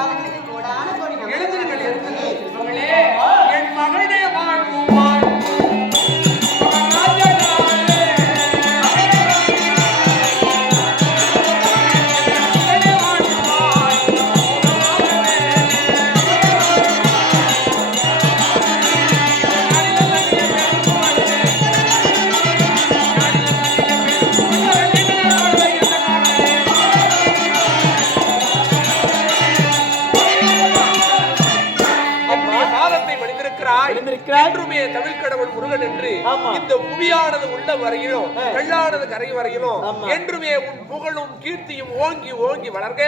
பாதங்களுக்கு கோடான கோடி எழுதுங்க இந்த புவியானது உள்ள வரையிலும். கல்லானது கரை வரையிலும். என்றுமே உன் புகழும் கீர்த்தியும் ஓங்கி ஓங்கி வளர்க.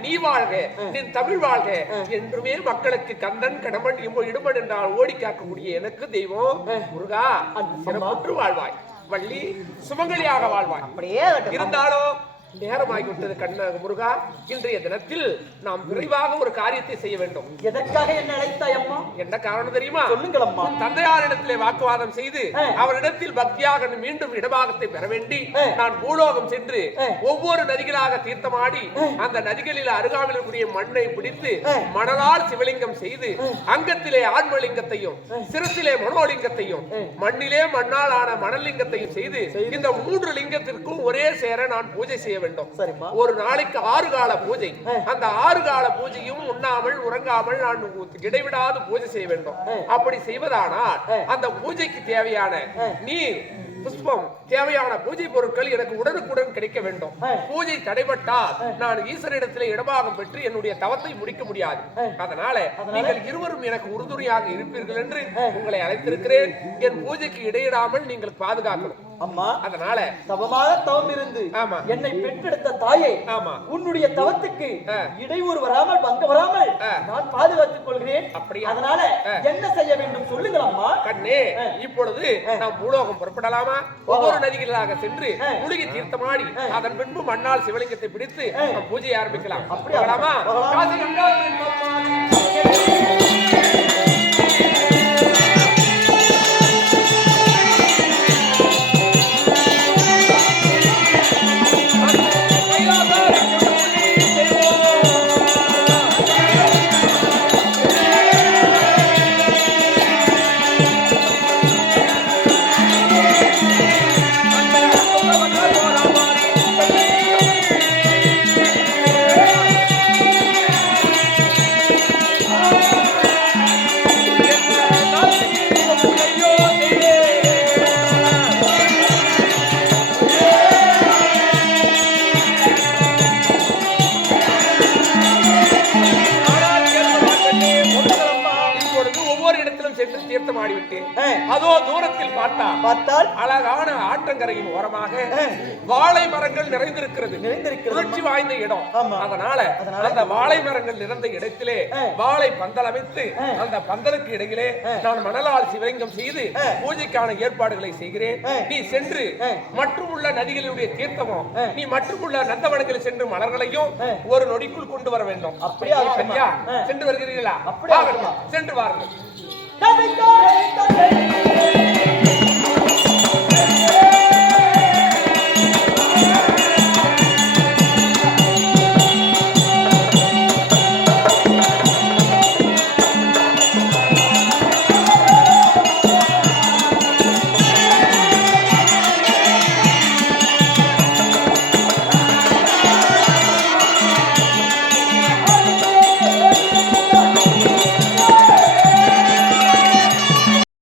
நீ வாழ்க நின் தமிழ் வாழ்க. என்றுமே மக்களுக்கு கந்தன் கடமன் இம்போ இடுமன் என்றால் ஓடி காக்கக்கூடிய எனக்கு தெய்வம். முருகா வாழ்வாய். வள்ளி சுமங்கலியாக வாழ்வாய். அப்படியே. இருந்தாலும் நேரமாகிவிட்டது கண்ண முருகா. இன்றைய தினத்தில் நாம் விரைவாக ஒரு காரியத்தை செய்ய வேண்டும். எதற்காக என்ன அழைத்தாய் அம்மா? என்ன காரணம் தெரியுமா? சொல்லுங்கள் அம்மா தந்தையாரிடத்திலே வாக்குவாதம் செய்து. அவரிடத்தில் பக்தியாக மீண்டும் இடபாகத்தை பெற வேண்டி. நான் பூலோகம் சென்று. ஒவ்வொரு நதிகளாக தீர்த்தமாடி அந்த நதிகளில் அருகாமையில் இருக்கக்கூடிய மண்ணை பிடித்து. மணலால் சிவலிங்கம் செய்து அங்கத்திலே ஆன்மலிங்கத்தையும் சிரசிலே மனோலிங்கத்தையும் மண்ணிலே மண்ணால் ஆன மணலிங்கத்தையும் செய்து. இந்த மூன்று லிங்கத்திற்கும் ஒரே சேர நான் பூஜை செய்ய வேண்டும். சரிம்மா. ஒரு நாளைக்கு ஆறு கால பூஜை. அந்த ஆறு கால பூஜையும் உண்ணாமல் உறங்காமல் நான் இடைவிடாது பூஜை செய்ய வேண்டும். அப்படி செய்வதானால் அந்த பூஜைக்கு தேவையான நீர் புஷ்பம் தேவையான பூஜை பொருட்கள் எனக்கு உடனுக்குடன் கிடைக்க வேண்டும். பூஜை தடைபட்டால் நான் ஈஸ்வரிடத்திலே இடபாகம் பெற்று என்னுடைய தவத்தை முடிக்க முடியாது. அதனால நீங்கள் இருவரும் எனக்கு உறுதுணையாக இருப்பீர்கள் என்று உங்களை அழைத்திருக்கிறேன். என் பூஜைக்கு இடையிடாமல் நீங்கள் பாதுகாக்கணும். அம்மா அதனால தவமாக தவம் இருந்து. என்னை பெற்றெடுத்த தாயை உன்னுடைய தவத்துக்கு. இடையூறு வராமல் பங்க வராமல். நான் பாதுகாத்துக் கொள்கிறேன் அப்படியா? அதனால. என்ன செய்ய வேண்டும் சொல்லுங்கள் அம்மா கண்ணே இப்பொழுது நாம் பூலோகம் புறப்படலாமா ஒவ்வொரு நதிகளாக சென்று. முழுகி தீர்த்தமாடி அதன் பின்பு மண்ணால் சிவலிங்கத்தை பிடித்து பூஜையை ஆரம்பிக்கலாம் அப்படியா? இடத்திலும் சென்று தீர்த்தம் ஆடிவிட்டு. அதோ தூரத்தில் பார்த்தா பார்த்தால் அழகான ஆற்றங்கரையின் ஓரமாக வாழை மரங்கள் நிறைந்திருக்கிறது நிறைந்திருக்கிறது வாய்ந்த இடம். அதனால? அந்த வாழை மரங்கள் நிறைந்த இடத்திலே. வாழை பந்தல் அமைத்து. அந்த பந்தலுக்கு இடையிலே நான் மணலால் சிவலிங்கம் செய்து. பூஜைக்கான ஏற்பாடுகளை செய்கிறேன். நீ சென்று. மற்றும் உள்ள நதிகளுடைய தீர்த்தமும். நீ மற்றும் உள்ள நந்தவனங்களில் சென்று மலர்களையும். ஒரு நொடிக்குள் கொண்டு வர வேண்டும் அப்படியே? சரியா? ஆ. சென்று வருகிறீர்களா David, go, David, go, David.